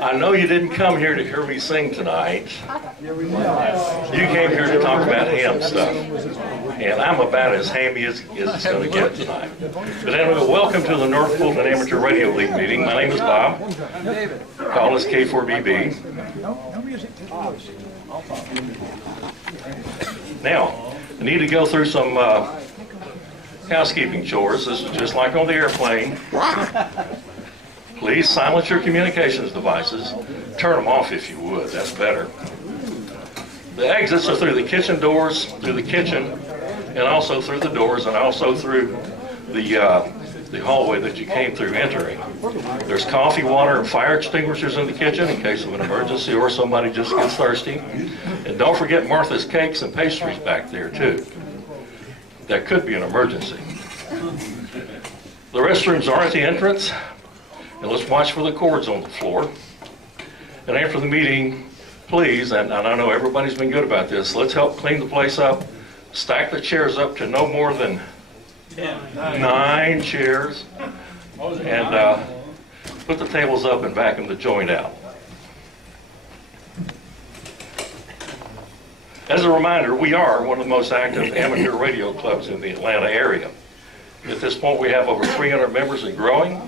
I know you didn't come here to hear me sing tonight. You came here to talk about ham stuff. And I'm about as hammy as it's going to get tonight. But anyway, welcome to the North Fulton Amateur Radio League meeting. My name is Bob. Call us K4BB. Now, I need to go through some housekeeping chores. This is just like on the airplane. Please silence your communications devices. Turn them off if you would. That's better. The exits are through the kitchen doors, through the kitchen, and also through the doors, and also through the hallway that you came through entering. There's coffee, water, and fire extinguishers in the kitchen in case of an emergency or somebody just gets thirsty. And don't forget Martha's cakes and pastries back there too. That could be an emergency. The restrooms are at the entrance. And let's watch for the cords on the floor. And after the meeting, please, and I know everybody's been good about this, let's help clean the place up. Stack the chairs up to no more than 9 chairs. And put the tables up and vacuum the joint out. As a reminder, we are one of the most active amateur radio clubs in the Atlanta area. At this point, we have over 300 members and growing.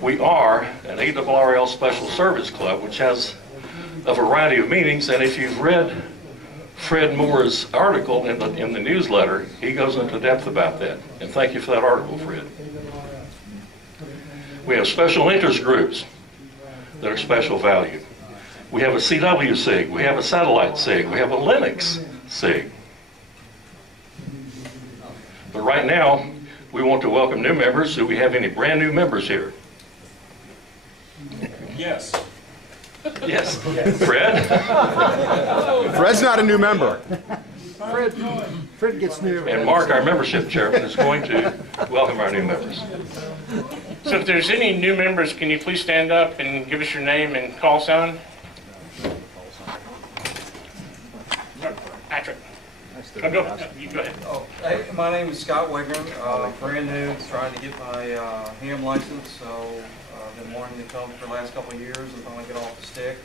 We are an ARRL Special Service Club, which has a variety of meanings, and if you've read Fred Moore's article in the newsletter, he goes into depth about that. And thank you for that article, Fred. We have special interest groups that are special value. We have a CW SIG, we have a satellite SIG, we have a Linux SIG. But right now, we want to welcome new members. Do we have any brand new members here? Yes. Yes. Fred? Fred's not a new member. Fred gets new. And Mark, our membership chairman, is going to welcome our new members. So if there's any new members, can you please stand up and give us your name and call sign? Patrick. You go ahead. Oh, hey, my name is Scott Wigram. Brand new, trying to get my ham license, so I've been wanting to come for the last couple of years and finally get off the stick.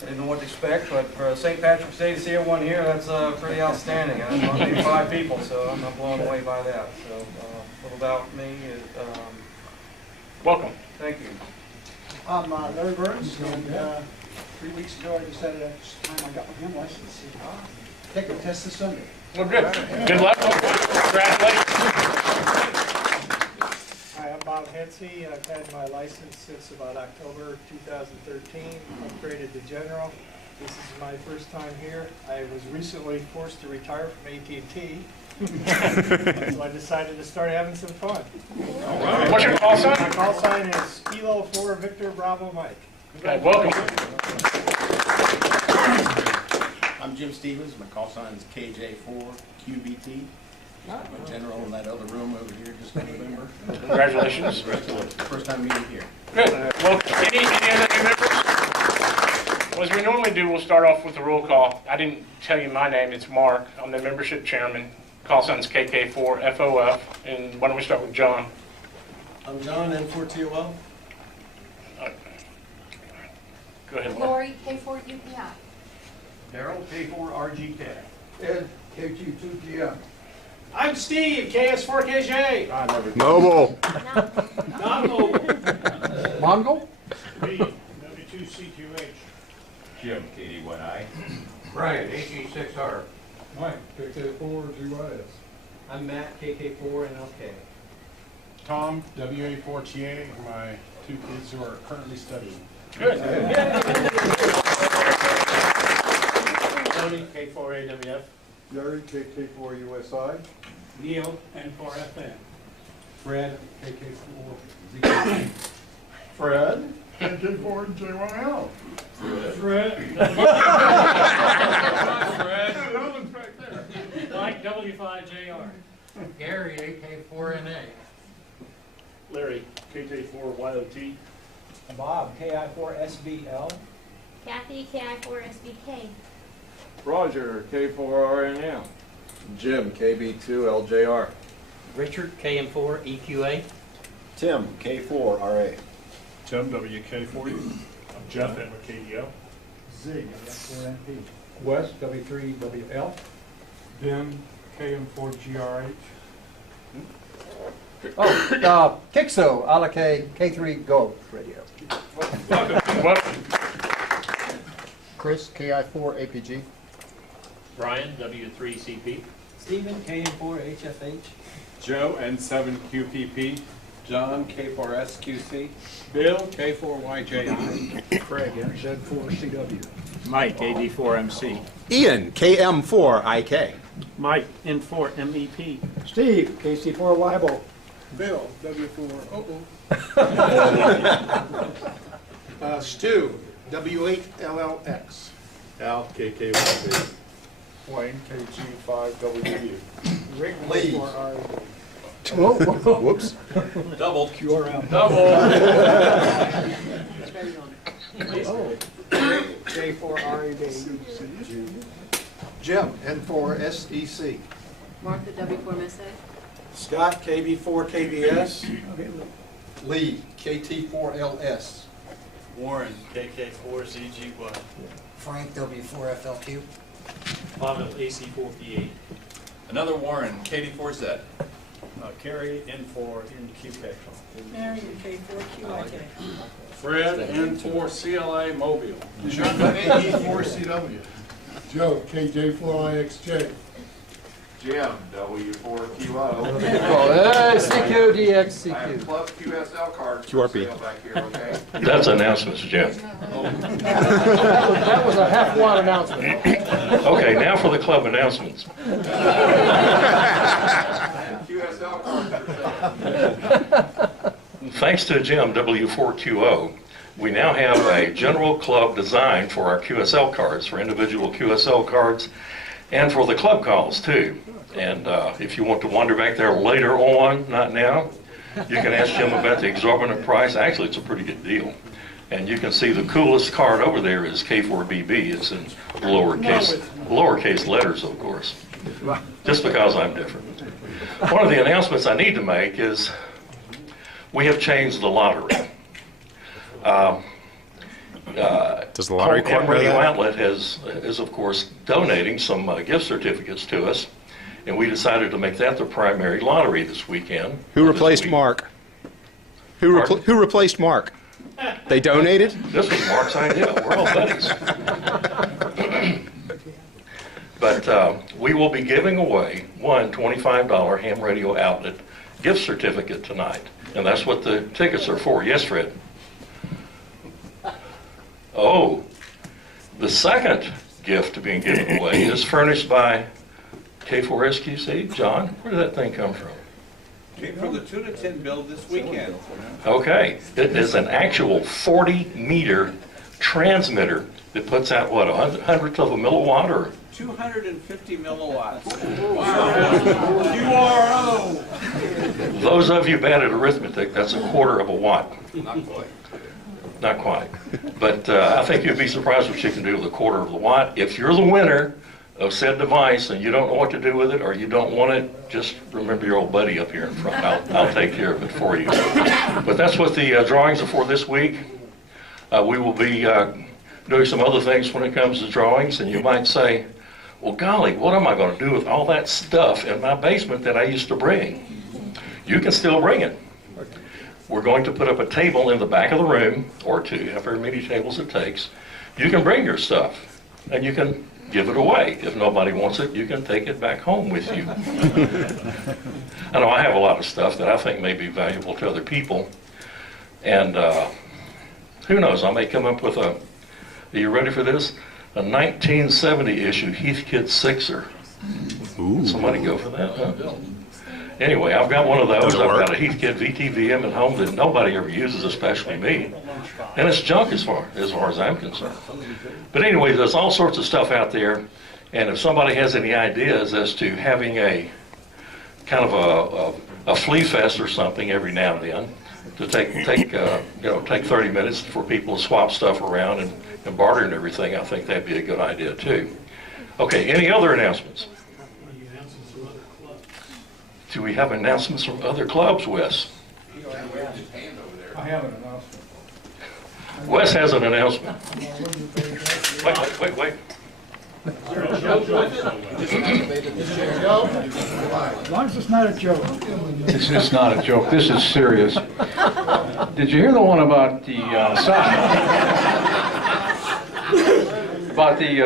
I didn't know what to expect, but for St. Patrick's Day to see everyone here, that's pretty outstanding. I know maybe 5 people, so I'm blown away by that. So a little about me. Welcome. Thank you. I'm Larry Burns, and 3 weeks ago I decided at this time I got my ham license to take a test this Sunday. Well, good. Good luck. Congratulations. Hi, I'm Bob Hensey. I've had my license since about October 2013, upgraded to general. This is my first time here. I was recently forced to retire from AT&T, so I decided to start having some fun. All right. What's your call sign? My call sign is Kilo 4 Victor Bravo Mike. Okay, welcome. I'm Jim Stevens. My call sign is KJ4QBT. My general in that other room over here just in November. Congratulations. First time meeting here. Good. Well, any other new members? Well, as we normally do, we'll start off with the roll call. I didn't tell you my name. It's Mark. I'm the membership chairman. Call sign's KK4FOF. And why don't we start with John? I'm John, N4TOL. Go ahead, Laura. Lori, K4UPI. Daryl, K4RGK. Ed, KG2GM. I'm Steve, KS4KJ. Mobile. Mongol? W2CQH. Jim, KD1I. Brian, HE6R. Mike, KK4GYS. I'm Matt, KK4NLK. Tom, WA4TA, my 2 kids who are currently studying. Good. Tony, K4AWF. Jerry, KK4USI. Neil, N4FN. Fred, KK4ZK. Fred, KK4JYL. Fred. That one's right there. Mike, W5JR. Gary, AK4NA. Larry, KK4YOT. Bob, KI4SBL. Kathy, KI4SBK. Roger, K4RNM. Jim, KB2LJR. Richard, KM4EQA. Tim, K4RA. Tim, WK4U. Jeff at KDO. Zig, F4MP. Wes, W3WL. Ben, KM4GRH. Kixo, a la K3 Go Radio. Welcome. Chris, KI4 APG. Brian, W3CP. Stephen, KM4HFH. Joe, N7QPP. John, K4SQC. Bill, K4YJI. Craig, MZ4CW. Mike, AD4MC. Ian, KM4IK. Mike, N4MEP. Steve, KC4 Bill, W4OO. Stu, W8LLX. Al, KK1B. Wayne, KG5WU. Rick, Lee. K4R. Whoops. Double. QRM. K4RED. Jim, N4SEC. Martha, W4 Mesa. Scott, KB4KBS. Lee, KT4LS. Warren, KK4ZGY. Frank, W4FLQ. Pavel, AC4PA. Another Warren, KD4Z. Carrie, N4NQK. Marion, K4QIK. Fred, N4CLA Mobile. John, AE4CW. Joe, KJ4IXJ. Jim, W4QO. CQDX, I have Club QSL cards for QRP. sale back here, okay? That's announcements, Jim. That was a half-watt announcement. Okay, now for the club announcements. QSL cards for sale. Thanks to Jim, W4QO, we now have a general club design for our QSL cards, for individual QSL cards, and for the club calls too. And if you want to wander back there later on, not now, you can ask Jim about the exorbitant price. Actually, it's a pretty good deal. And you can see the coolest card over there is K4BB. It's in lowercase letters, of course, just because I'm different. One of the announcements I need to make is we have changed the lottery. Does the lottery court Ham know Radio that? Outlet is of course donating some gift certificates to us, and we decided to make that the primary lottery this weekend. Who This replaced week. Mark? Pardon? Who replaced Mark? They donated? This was Mark's idea. We're all buddies. But we will be giving away one $25 Ham Radio Outlet gift certificate tonight, and that's what the tickets are for. Yes, Fred? Oh, the second gift being given away is furnished by K4SQC. John, where did that thing come from? Came from the 2 to 10 bill this weekend. Okay, it is an actual 40-meter transmitter that puts out, what, 100th of a milliwatt or? 250 milliwatts. QRO. Those of you bad at arithmetic, that's a quarter of a watt. Not quite. Not quite. But I think you'd be surprised what you can do with a quarter of a watt. If you're the winner of said device and you don't know what to do with it or you don't want it, just remember your old buddy up here in front. I'll take care of it for you. But that's what the drawings are for this week. We will be doing some other things when it comes to drawings, and you might say, well, golly, what am I going to do with all that stuff in my basement that I used to bring? You can still bring it. We're going to put up a table in the back of the room, or two, however many tables it takes. You can bring your stuff, and you can give it away. If nobody wants it, you can take it back home with you. I know I have a lot of stuff that I think may be valuable to other people, and who knows, I may come up with a, are you ready for this? A 1970 issue Heathkit Sixer. Ooh. Somebody go for that, huh? Anyway, I've got one of those. Doesn't I've work. got a Heathkit VTVM at home that nobody ever uses, especially me. And it's junk as far as I'm concerned. But anyway, there's all sorts of stuff out there. And if somebody has any ideas as to having a kind of a flea fest or something every now and then, to take 30 minutes for people to swap stuff around and barter and everything, I think that'd be a good idea too. Okay, any other announcements? Do we have announcements from other clubs, Wes? I have an announcement. Wes has an announcement. Wait. As long as it's not a joke. It's just not a joke. This is serious. Did you hear the one about the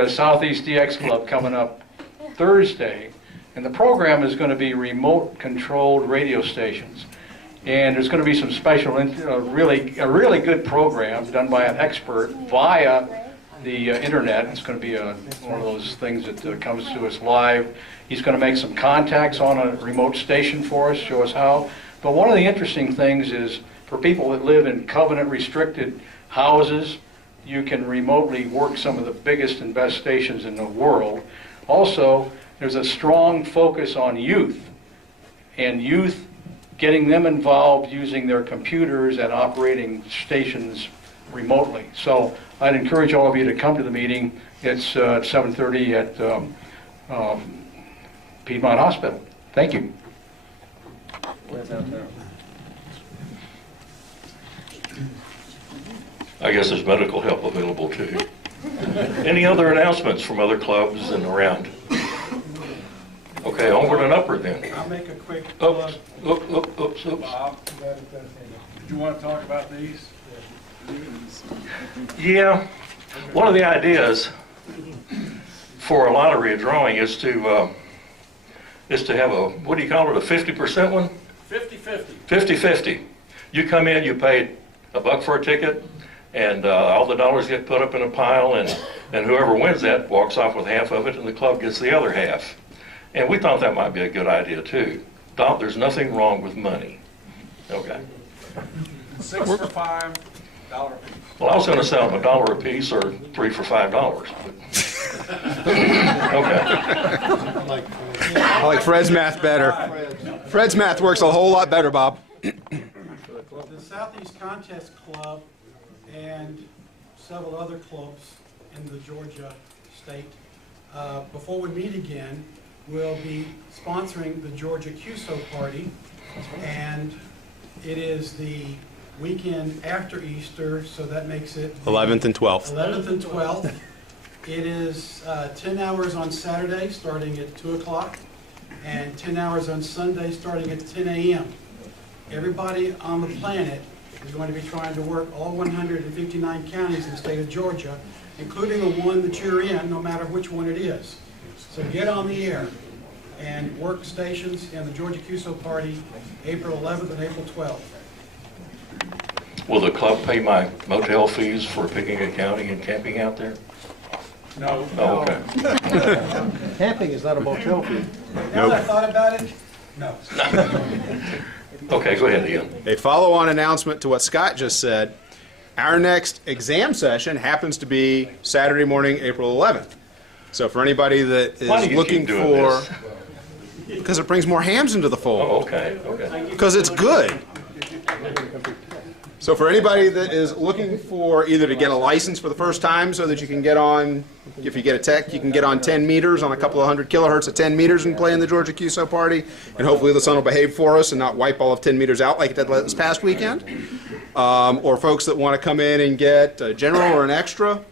Southeast DX Club coming up Thursday? And the program is going to be remote-controlled radio stations. And there's going to be some special, a really good program done by an expert via the internet. It's going to be one of those things that comes to us live. He's going to make some contacts on a remote station for us, show us how. But one of the interesting things is for people that live in covenant-restricted houses, you can remotely work some of the biggest and best stations in the world. Also, there's a strong focus on youth, and youth getting them involved using their computers and operating stations remotely. So I'd encourage all of you to come to the meeting. It's at 7:30 at Piedmont Hospital. Thank you. I guess there's medical help available too. Any other announcements from other clubs and around? Okay, onward and upward then. I'll make a quick Oops. Bob. Do you want to talk about these? Yeah, one of the ideas for a lottery drawing is to have a, what do you call it, a 50% one? 50-50. 50-50. You come in, you pay $1 for a ticket, and all the dollars get put up in a pile, and whoever wins that walks off with half of it, and the club gets the other half. And we thought that might be a good idea too. There's nothing wrong with money. Okay. 6 for $5 apiece. Well, I was going to sell them $1 a piece or 3 for $5. Okay. I like Fred's math better. Fred's math works a whole lot better, Bob. The Southeast Contest Club and several other clubs in the Georgia state, before we meet again, will be sponsoring the Georgia QSO party, and it is the weekend after Easter, so that makes it 11th and 12th. 11th and 12th. It is 10 hours on Saturday starting at 2 o'clock and 10 hours on Sunday starting at 10 a.m. Everybody on the planet is going to be trying to work all 159 counties in the state of Georgia, including the one that you're in, no matter which one it is. So get on the air and work stations in the Georgia QSO party April 11th and April 12th. Will the club pay my motel fees for picking a county and camping out there? No. Oh, okay. Camping is not a motel fee. Now that I thought about it, no. Okay, go ahead, Ian. A follow-on announcement to what Scott just said. Our next exam session happens to be Saturday morning, April 11th. So for anybody that Why is do you looking keep doing for, this? because it brings more hams into the fold. Oh, okay, okay. Because it's good. So for anybody that is looking for either to get a license for the first time so that you can get on, if you get a tech, you can get on 10 meters on a couple of 100 kilohertz at 10 meters and play in the Georgia QSO party, and hopefully the sun will behave for us and not wipe all of 10 meters out like it did this past weekend. Or folks that want to come in and get a general or an extra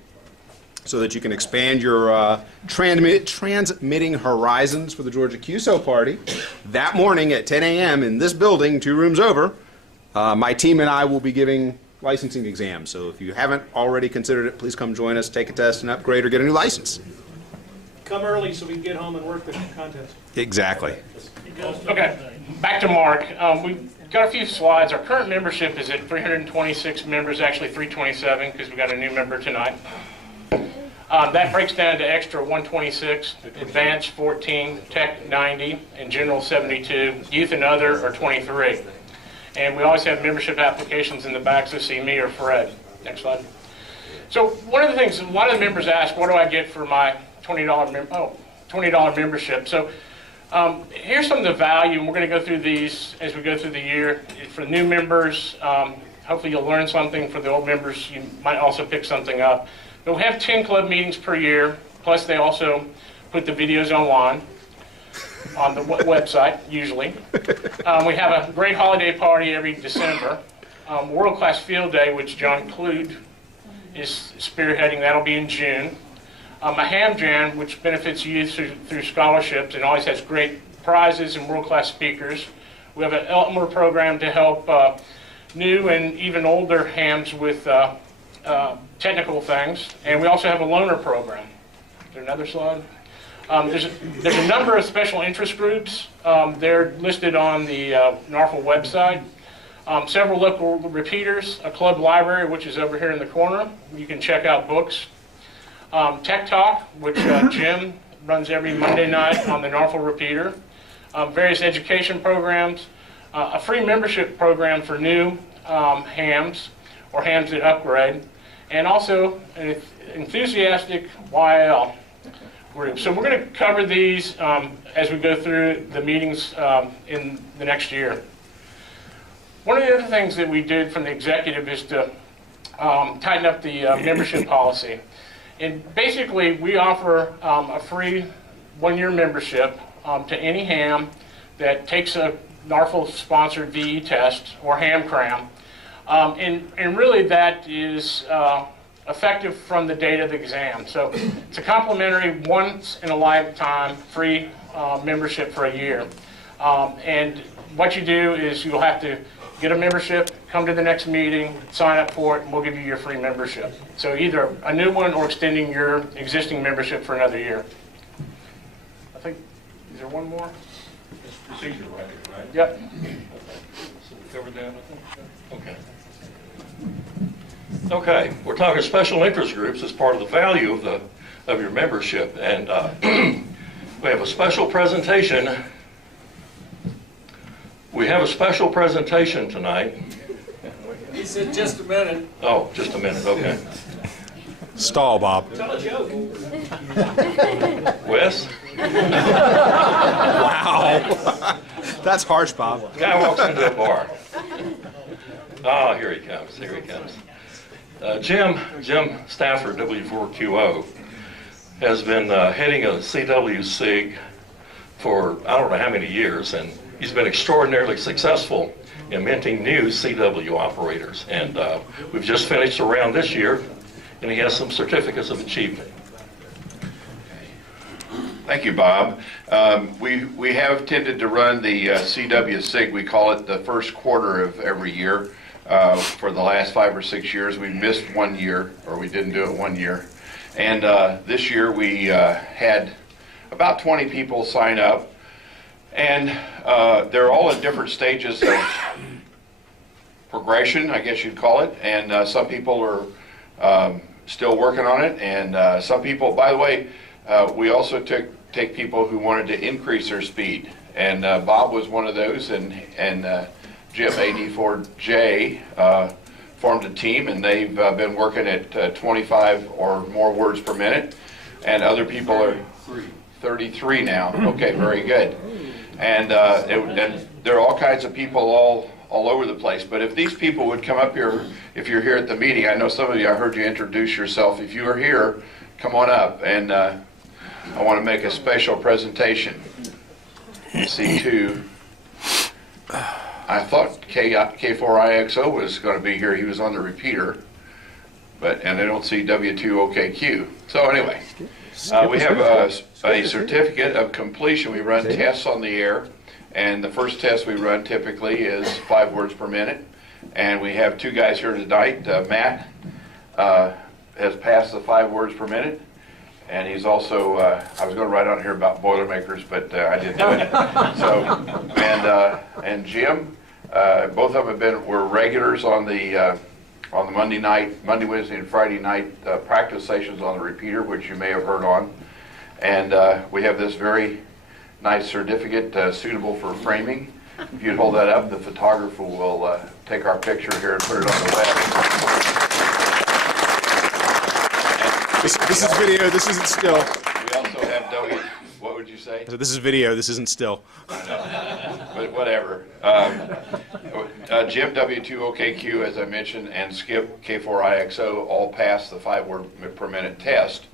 so that you can expand your transmitting horizons for the Georgia QSO party. That morning at 10 a.m. in this building, 2 rooms over, my team and I will be giving licensing exams. So if you haven't already considered it, please come join us, take a test, and upgrade, or get a new license. Come early so we can get home and work the contest. Exactly. Okay, back to Mark. We've got a few slides. Our current membership is at 326 members, actually 327 because we got a new member tonight. That breaks down to extra 126, advanced 14, tech 90, and general 72, youth and other are 23. And we always have membership applications in the back, so see me or Fred. Next slide. So one of the things, a lot of the members ask, what do I get for my $20 membership? So here's some of the value, and we're going to go through these as we go through the year. For new members, hopefully you'll learn something. For the old members, you might also pick something up. But we have 10 club meetings per year, plus they also put the videos online on the website, usually. We have a great holiday party every December. World-class field day, which John Clute is spearheading. That'll be in June. A ham jam, which benefits youth through scholarships and always has great prizes and world-class speakers. We have an Elmer program to help new and even older hams with technical things. And we also have a loaner program. Is there another slide? There's a number of special interest groups. They're listed on the NFARL website. Several local repeaters, a club library, which is over here in the corner. You can check out books. Tech Talk, which Jim runs every Monday night on the NFARL repeater. Various education programs. A free membership program for new hams or hams that upgrade. And also an enthusiastic YL group. So we're going to cover these as we go through the meetings in the next year. One of the other things that we did from the executive is to tighten up the membership policy. And basically, we offer a free one-year membership to any ham that takes a NFARL-sponsored VE test or ham cram. And really, that is effective from the date of the exam. So it's a complimentary, once-in-a-lifetime free membership for a year. And what you do is you'll have to get a membership, come to the next meeting, sign up for it, and we'll give you your free membership. So either a new one or extending your existing membership for another year. I think, is there one more? Procedure right here, right? Yep. So we covered that, I think? Okay. Okay, we're talking special interest groups as part of the value of your membership. And we have a special presentation. We have a special presentation tonight. He said just a minute. Oh, just a minute, okay. Stall, Bob. Tell a joke. Wes? Wow. That's harsh, Bob. Guy walks into a bar. Oh, here he comes, here he comes. Jim Stafford, W4QO, has been heading a CW SIG for I don't know how many years, and he's been extraordinarily successful in minting new CW operators. And we've just finished a round this year, and he has some certificates of achievement. Thank you, Bob. We have tended to run the CW SIG. We call it the first quarter of every year. For the last 5 or 6 years, we missed 1 year, or we didn't do it 1 year. And this year we had about 20 people sign up. And they're all in different stages of progression, I guess you'd call it. And some people are still working on it. And some people, by the way, we also take people who wanted to increase their speed. And Bob was one of those. And Jim, AD4J, formed a team. And they've been working at 25 or more words per minute. And other people are 33 now. Okay, very good. And there are all kinds of people all over the place. But if these people would come up here, if you're here at the meeting, I know some of you, I heard you introduce yourself. If you are here, come on up. And I want to make a special presentation. C2. I thought K4IXO was going to be here. He was on the repeater. And I don't see W2OKQ. So anyway. We have a certificate of completion. We run tests on the air, and the first test we run typically is 5 words per minute. And we have 2 guys here tonight. Matt has passed the 5 words per minute, and he's also, I was going to write on here about Boilermakers, but I didn't do it. So, and Jim, both of them were regulars on the Monday, Wednesday, and Friday night practice sessions on the repeater, which you may have heard on. And we have this very nice certificate suitable for framing. If you'd hold that up, the photographer will take our picture here and put it on the web. This is video, this isn't still. We also have what would you say? So this is video, this isn't still. But whatever. Jim, W2OKQ, as I mentioned, and Skip, K4IXO, all passed the 5 word per minute test.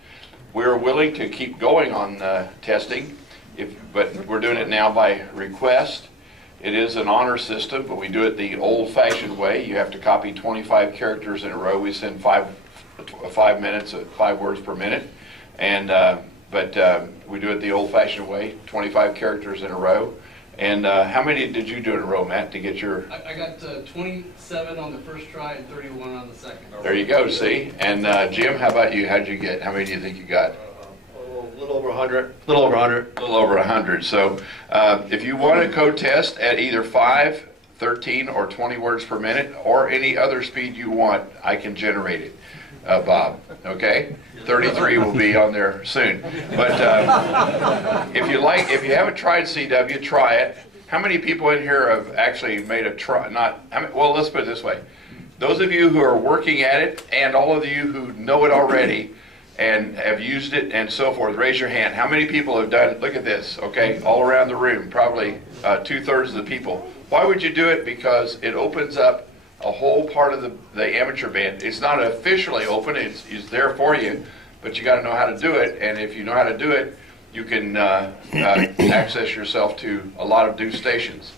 We're willing to keep going on testing, but we're doing it now by request. It is an honor system, but we do it the old-fashioned way. You have to copy 25 characters in a row. We send 5 minutes, 5 words per minute. And but we do it the old-fashioned way, 25 characters in a row. And how many did you do in a row, Matt, to get your... I got 27 on the first try and 31 on the second. There you go, see? And Jim, how about you? How'd you get? How many do you think you got? A little over 100. A little over 100. A little over 100. So if you want a code test at either 5, 13, or 20 words per minute, or any other speed you want, I can generate it, Bob. Okay? 33 will be on there soon. But if you haven't tried CW, try it. How many people in here have actually made a try? Well, let's put it this way. Those of you who are working at it, and all of you who know it already and have used it and so forth, raise your hand. How many people have done it? Look at this, okay? All around the room, probably 2/3 of the people. Why would you do it? Because it opens up a whole part of the amateur band. It's not officially open, it's there for you, but you got to know how to do it, and if you know how to do it, you can access yourself to a lot of new stations.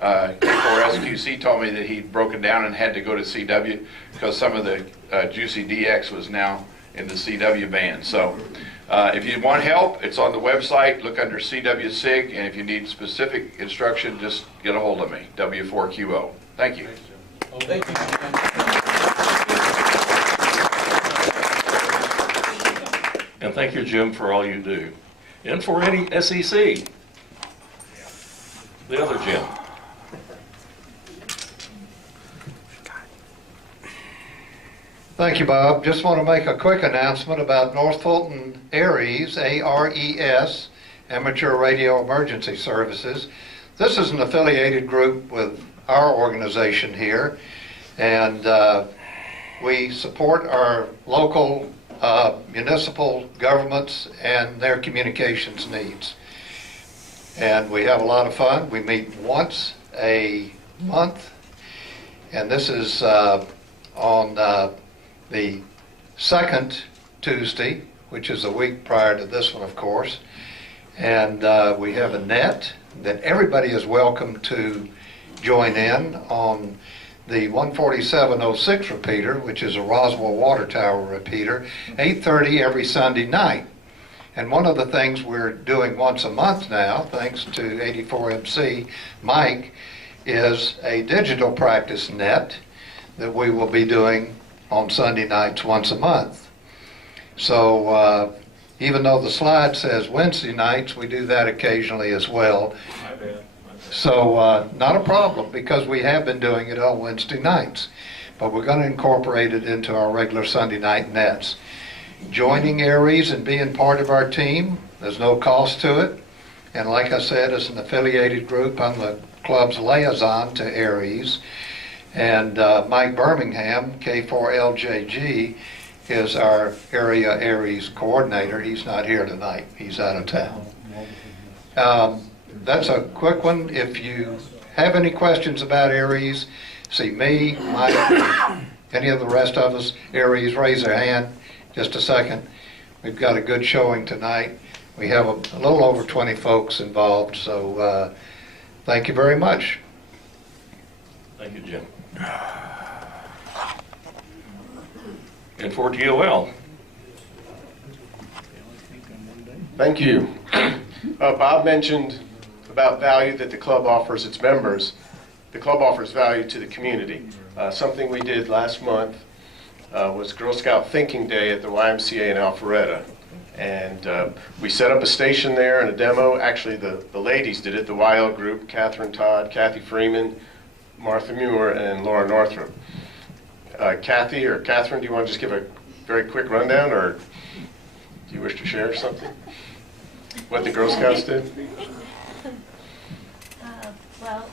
K4SQC told me that he'd broken down and had to go to CW because some of the Juicy DX was now in the CW band. So if you want help, it's on the website. Look under CW SIG, and if you need specific instruction, just get a hold of me, W4QO. Thank you. Thank you. And thank you, Jim, for all you do. And for any SEC. The other Jim. Thank you, Bob. Just want to make a quick announcement about North Fulton ARES, A-R-E-S, Amateur Radio Emergency Services. This is an affiliated group with our organization here, and we support our local municipal governments and their communications needs. And we have a lot of fun. We meet once a month, and this is on the second Tuesday, which is a week prior to this one, of course. And we have a net that everybody is welcome to join in on the 14706 repeater, which is a Roswell Water Tower repeater, 8:30 every Sunday night. And one of the things we're doing once a month now, thanks to 84MC Mike, is a digital practice net that we will be doing on Sunday nights once a month. So even though the slide says Wednesday nights, we do that occasionally as well. So not a problem, because we have been doing it on Wednesday nights. But we're going to incorporate it into our regular Sunday night nets. Joining ARES and being part of our team, there's no cost to it. And like I said, it's an affiliated group. I'm the club's liaison to ARES. And Mike Birmingham, K4LJG, is our area ARES coordinator. He's not here tonight. He's out of town. That's a quick one. If you have any questions about ARES, see me, Mike, any of the rest of us, ARES, raise their hand. Just a second. We've got a good showing tonight. We have a little over 20 folks involved, so thank you very much. Thank you, Jim. And for GOL. Thank you. Bob mentioned about value that the club offers its members. The club offers value to the community. Something we did last month was Girl Scout Thinking Day at the YMCA in Alpharetta. And we set up a station there and a demo. Actually, the ladies did it, the YL group, Catherine Todd, Kathy Freeman, Martha Muir, and Laura Northrup. Kathy or Catherine, do you want to just give a very quick rundown, or do you wish to share something? What the Girl Scouts did? Well,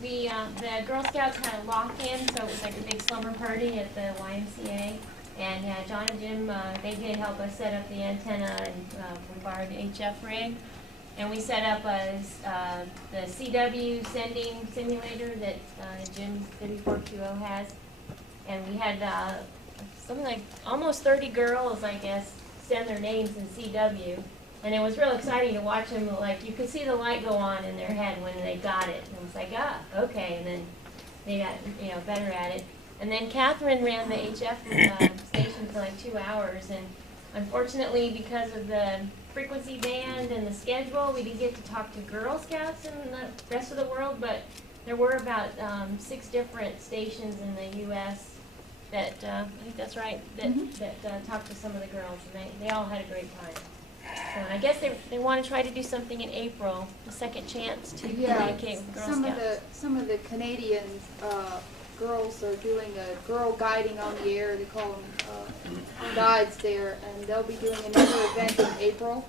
the Girl Scouts had a lock-in, so it was like a big slumber party at the YMCA. And John and Jim, they did help us set up the antenna, and we borrowed the HF rig. And we set up the CW sending simulator that Jim's W4QO has. And we had something like almost 30 girls, I guess, send their names in CW. And it was real exciting to watch them, like, you could see the light go on in their head when they got it. And it was like, ah, okay. And then they got, better at it. And then Catherine ran the HF station for like 2 hours, and unfortunately, because of the frequency band and the schedule, we didn't get to talk to Girl Scouts in the rest of the world, but there were about 6 different stations in the U.S. that, I think that's right, that talked to some of the girls, and they all had a great time. So, and I guess they want to try to do something in April, a second chance to communicate with Girl Scouts. Some of the Canadian girls are doing a girl guiding on the air. They call them guides there, and they'll be doing another event in April.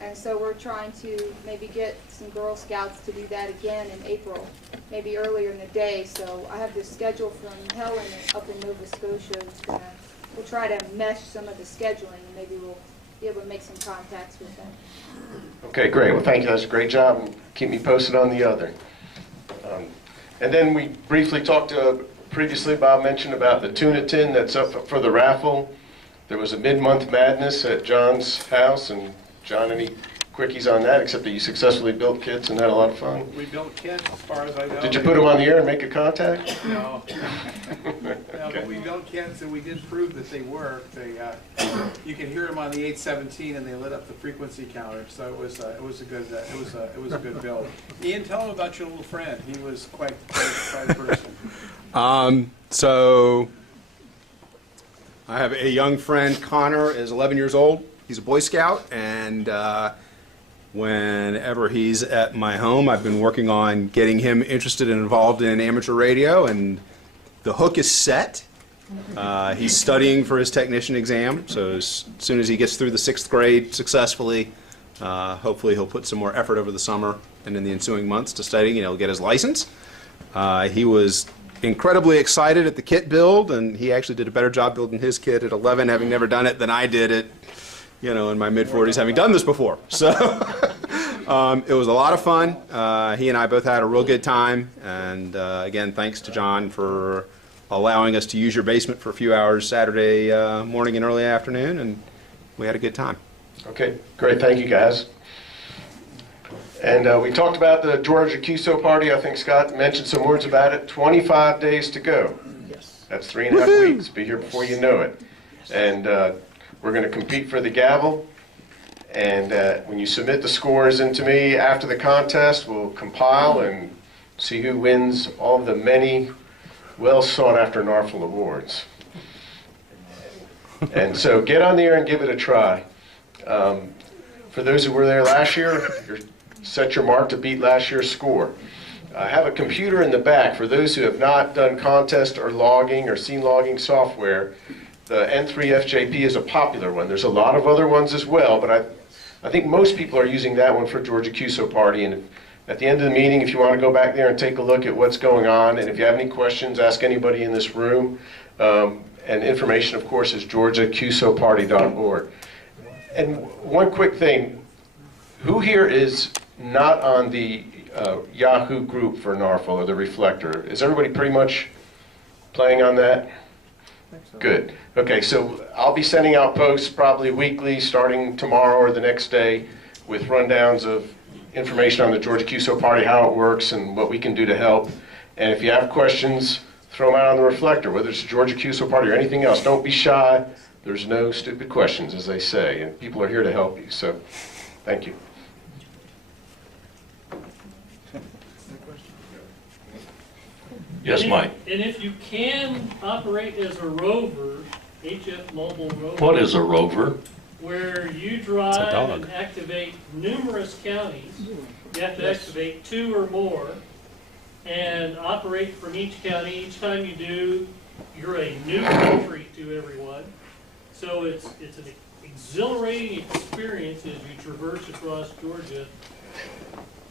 And so we're trying to maybe get some Girl Scouts to do that again in April, maybe earlier in the day. So I have the schedule from Helen up in Nova Scotia. We'll try to mesh some of the scheduling, and maybe we'll be able to make some contacts with them. Okay, great. Well, thank you. That's a great job. And keep me posted on the other. And then we briefly talked previously, Bob mentioned about the tuna tin that's up for the raffle. There was a mid-month madness at John's house, and John, any quickies on that, except that you successfully built kits and had a lot of fun? We built kits, as far as I know. Did you put them on the air and make a contact? No. No, but we built kits, and we did prove that they work. You can hear them on the 817, and they lit up the frequency counter. So it was a good build. Ian, tell them about your little friend. He was quite a person. So I have a young friend, Connor, is 11 years old. He's a Boy Scout, and whenever he's at my home, I've been working on getting him interested and involved in amateur radio, and the hook is set. He's studying for his technician exam, so as soon as he gets through the 6th grade successfully, hopefully he'll put some more effort over the summer and in the ensuing months to studying, and he'll get his license. He was incredibly excited at the kit build, and he actually did a better job building his kit at 11, having never done it, than I did at, in my mid-40s, having done this before. So it was a lot of fun. He and I both had a real good time, and again, thanks to John for allowing us to use your basement for a few hours Saturday morning and early afternoon, and we had a good time. Okay, great. Thank you, guys. And we talked about the Georgia QSO party. I think Scott mentioned some words about it. 25 days to go. Yes. That's 3.5 weeks. Be here before you know it. And we're going to compete for the gavel. And when you submit the scores into me after the contest, we'll compile and see who wins all the many well-sought-after NFARL awards. And so get on there and give it a try. For those who were there last year, set your mark to beat last year's score. I have a computer in the back. For those who have not done contest or logging or seen logging software, the N3FJP is a popular one. There's a lot of other ones as well, but I think most people are using that one for Georgia QSO party. And at the end of the meeting, if you want to go back there and take a look at what's going on, and if you have any questions, ask anybody in this room. And information, of course, is georgiaqsoparty.org. And one quick thing, who here is not on the Yahoo group for NFARL or the Reflector? Is everybody pretty much playing on that? Good. Okay, so I'll be sending out posts probably weekly starting tomorrow or the next day with rundowns of information on the Georgia QSO party, how it works, and what we can do to help. And if you have questions, throw them out on the Reflector, whether it's Georgia QSO party or anything else. Don't be shy. There's no stupid questions, as they say, and people are here to help you. So, thank you. Yes, Mike. And if you can operate as a rover, HF mobile rover. What is a rover? Where you drive and activate numerous counties. You have to activate 2 or more and operate from each county. Each time you do, you're a new country to everyone. So it's an exhilarating experience as you traverse across Georgia,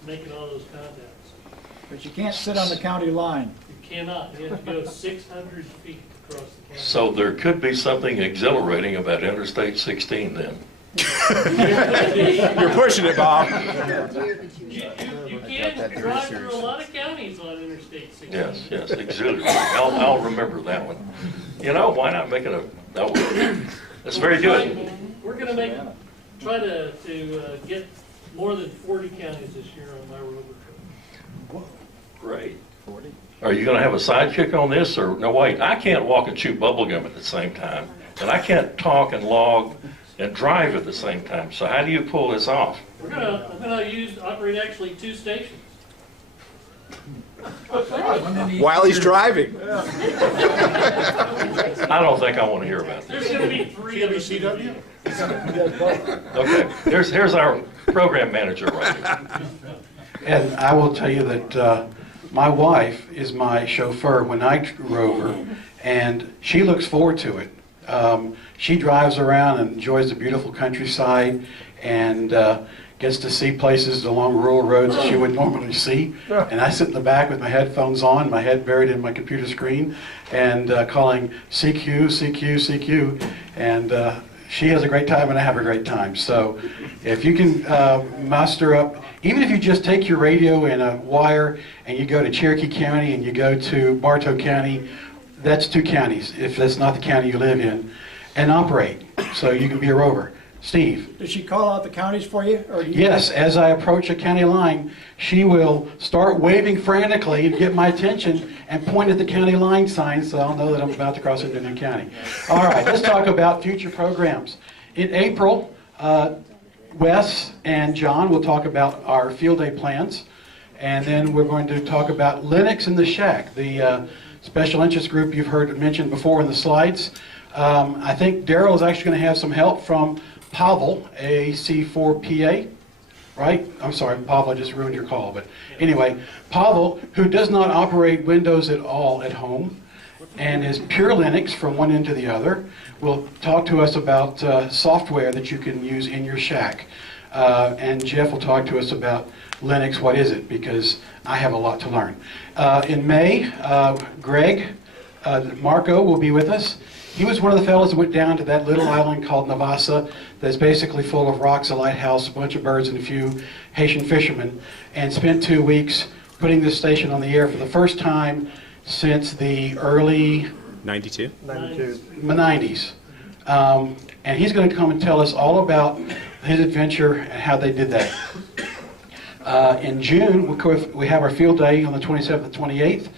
making all those contacts. But you can't sit on the county line. You cannot. You have to go 600 feet across the county. So there could be something exhilarating about Interstate 16 then. You're pushing it, Bob. You can drive through a lot of counties on Interstate 16. Yes, exhilarating. I'll remember that one. Why not make it a... That's very good. We're going to try to get more than 40 counties this year on my rover trip. Great. 40? Are you going to have a sidekick on this, or no? Wait, I can't walk and chew bubble gum at the same time, and I can't talk and log and drive at the same time. So how do you pull this off? I'm gonna operate actually 2 stations. While he's driving. I don't think I want to hear about this. There's gonna be 3 of CW? Okay, here's our program manager right here. And I will tell you that my wife is my chauffeur when I drove her, and she looks forward to it. She drives around and enjoys the beautiful countryside and gets to see places along rural roads that she wouldn't normally see. And I sit in the back with my headphones on, my head buried in my computer screen, and calling CQ, CQ, CQ. And she has a great time and I have a great time. So if you can muster up, even if you just take your radio and a wire and you go to Cherokee County and you go to Bartow County, that's 2 counties, if that's not the county you live in, and operate. So you can be a rover. Steve? Does she call out the counties for you? Or do you Yes, as I approach a county line, she will start waving frantically and get my attention and point at the county line sign so I'll know that I'm about to cross into a new county. All right, let's talk about future programs. In April, Wes and John will talk about our field day plans, and then we're going to talk about Linux in the Shack, the special interest group you've heard mentioned before in the slides. I think Daryl is actually going to have some help from Pavel, AC4PA, right? I'm sorry, Pavel, I just ruined your call. But anyway, Pavel, who does not operate Windows at all at home and is pure Linux from one end to the other, will talk to us about software that you can use in your shack. And Jeff will talk to us about Linux, what is it, because I have a lot to learn. In May, Greg Marco will be with us. He was one of the fellows that went down to that little island called Navassa that's basically full of rocks, a lighthouse, a bunch of birds, and a few Haitian fishermen, and spent 2 weeks putting this station on the air for the first time since the early 90s. And he's going to come and tell us all about his adventure and how they did that. In June, of course, we have our field day on the 27th and 28th,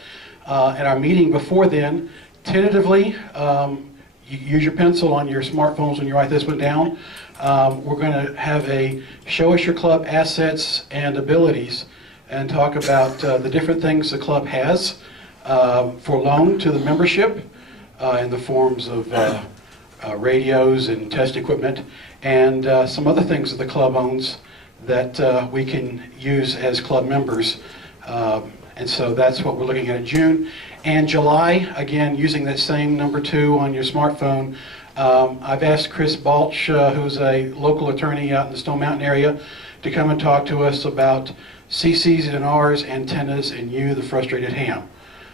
and our meeting before then. Tentatively, you use your pencil on your smartphones when you write this one down. We're going to have a show us your club assets and abilities and talk about the different things the club has for loan to the membership in the forms of radios and test equipment and some other things that the club owns that we can use as club members. And so that's what we're looking at in June. And July, again, using that same number 2 on your smartphone, I've asked Chris Balch, who's a local attorney out in the Stone Mountain area, to come and talk to us about CCs and Rs, antennas, and you, the frustrated ham.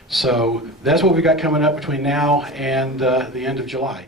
So that's what we've got coming up between now and the end of July.